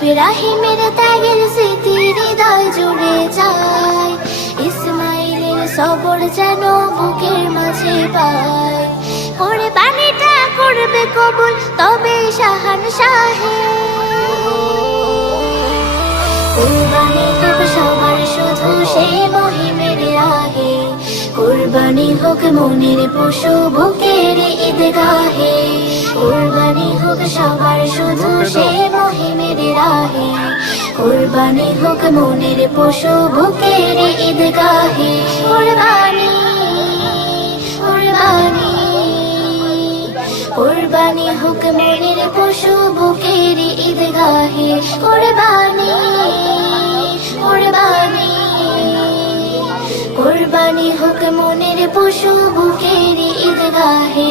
ইব্রাহিমের ত্যাগের স্মৃতি হৃদয় জুড়ে যায়, ইসমাইলের সবর যেন বুকের মাঝে পায়। কোরবানিটা করবে কবুল তবে শাহানশাহে, কোরবানি হোক সবার শুধু সেই মহিমের রাহে, কোরবানি হোক মনের পশু বুকের ঈদগাহে, কোরবানি হোক সবার শুধু সেই মহিমের রাহে, কোরবানি হোক মনের পশু বুকের ঈদগাহে। কোরবানি কোরবানি কোরবানি হোক মনের পশু বুকের ঈদগাহে, কোরবানি কোরবানি কোরবানি হোক মনের পশু বুকের ঈদগাহে।